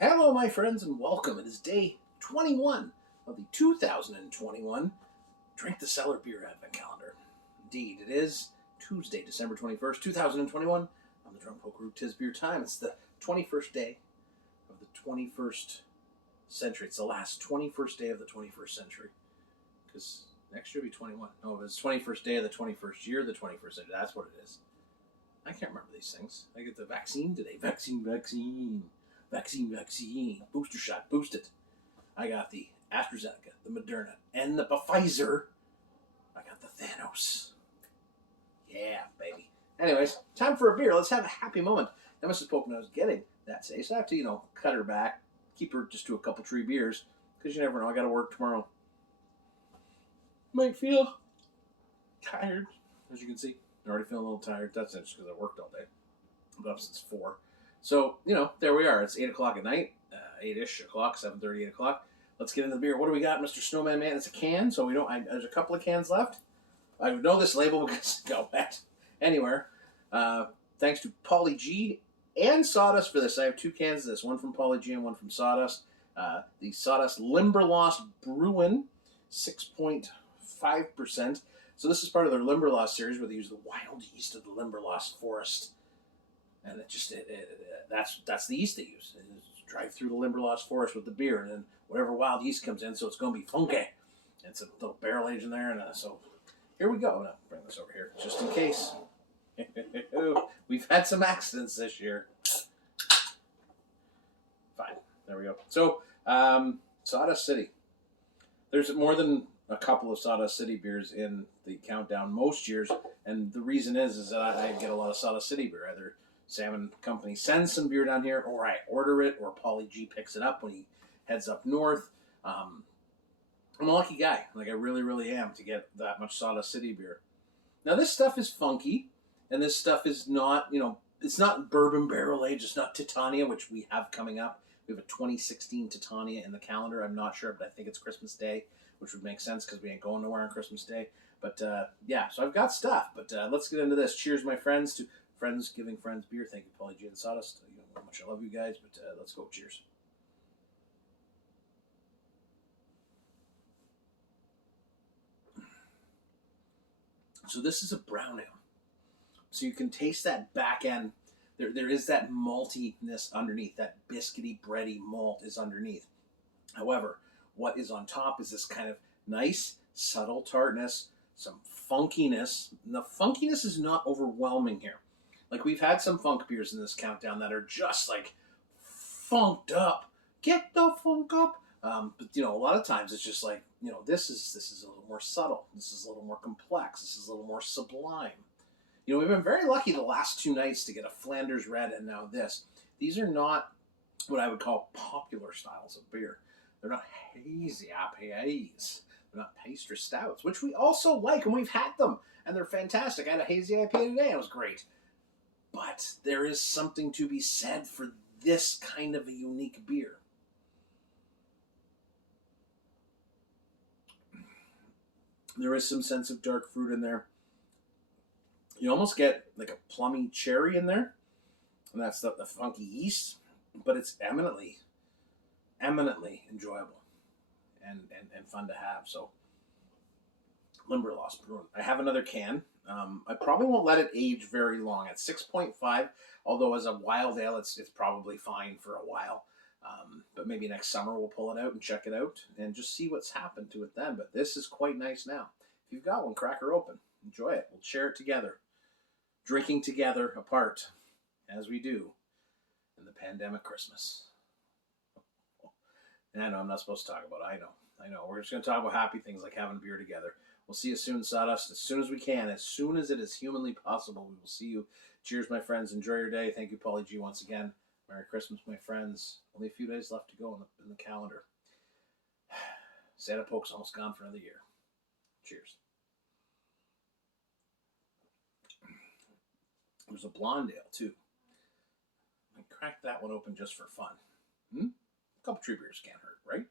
Hello, my friends, and welcome. It is day 21 of the 2021 Drink the Cellar Beer Advent Calendar. Indeed, it is Tuesday, December 21st, 2021. I'm the Drunk Poker, 'Tis beer time. It's the 21st day of the 21st century. It's the last 21st day of the 21st century. Because next year will be 21. No, it's 21st day of the 21st year, the 21st century. That's what it is. I can't remember these things. I get the vaccine today. Vaccine. Booster shot. Boosted. I got the AstraZeneca, the Moderna, and the Pfizer. I got the Thanos. Yeah, baby. Anyways, time for a beer. Let's have a happy moment. Now, Mrs. Pokeman was getting that today, so I have to, cut her back, keep her just to a couple 3 beers, because you never know. I got to work tomorrow. Might feel tired, as you can see. I'm already feeling a little tired. That's just because I worked all day. I'm up since 4. So, there we are. It's 8 o'clock at night. 8-ish o'clock, 7:30, 8 o'clock. Let's get into the beer. What do we got, Mr. Snowman Man? It's a can, so there's a couple of cans left. I know this label because go at anywhere. Thanks to Pauly G and Sawdust for this. I have 2 cans of this, one from Pauly G and one from Sawdust. The Sawdust Limberlost Bruin, 6.5%. So this is part of their Limberlost series where they use the wild yeast of the Limberlost forest. And that's the yeast they use. Drive through the Limberlost forest with the beer, and then whatever wild yeast comes in, so it's going to be funky. It's a little barrel age in there, and so here we go. I'm going to bring this over here just in case. We've had some accidents this year. Fine. There we go. So, Sawdust City. There's more than a couple of Sawdust City beers in the countdown most years, and the reason is that I get a lot of Sawdust City beer. Either Salmon Company sends some beer down here, or I order it, or Pauly G picks it up when he heads up north. I'm a lucky guy. Like, I really, really am to get that much Sawdust City beer. Now, this stuff is funky, and this stuff is not, it's not bourbon barrel aged. It's not Titania, which we have coming up. We have a 2016 Titania in the calendar. I'm not sure, but I think it's Christmas Day, which would make sense because we ain't going nowhere on Christmas Day. But, yeah, so I've got stuff. But let's get into this. Cheers, my friends, to friends giving friends beer. Thank you, Pauly G and Sawdust. You know how much I love you guys, but let's go. Cheers. So this is a brown ale. So you can taste that back end. There is that maltiness underneath. That biscuity, bready malt is underneath. However, what is on top is this kind of nice, subtle tartness, some funkiness. And the funkiness is not overwhelming here. Like, we've had some funk beers in this countdown that are just, like, funked up. Get the funk up. But, a lot of times it's just like, this is a little more subtle. This is a little more complex. This is a little more sublime. We've been very lucky the last 2 nights to get a Flanders Red and now this. These are not what I would call popular styles of beer. They're not hazy IPAs. They're not pastry stouts, which we also like, and we've had them, and they're fantastic. I had a hazy IPA today, and it was great. But there is something to be said for this kind of a unique beer. There is some sense of dark fruit in there. You almost get like a plummy cherry in there, and that's the funky yeast, but it's eminently enjoyable and fun to have. So, Limberlost Bruin. I have another can. I probably won't let it age very long. At 6.5, although as a wild ale, it's probably fine for a while. But maybe next summer we'll pull it out and check it out and just see what's happened to it then. But this is quite nice now. If you've got one, crack her open. Enjoy it. We'll share it together. Drinking together apart, as we do in the pandemic Christmas. I know I'm not supposed to talk about it. I know. We're just going to talk about happy things like having beer together. We'll see you soon, Sawdust. As soon as we can, as soon as it is humanly possible, we will see you. Cheers, my friends. Enjoy your day. Thank you, Pauly G, once again. Merry Christmas, my friends. Only a few days left to go in the calendar. Santa Poke's almost gone for another year. Cheers. There's a blonde ale, too. I cracked that one open just for fun. A couple 3 beers can't hurt, right?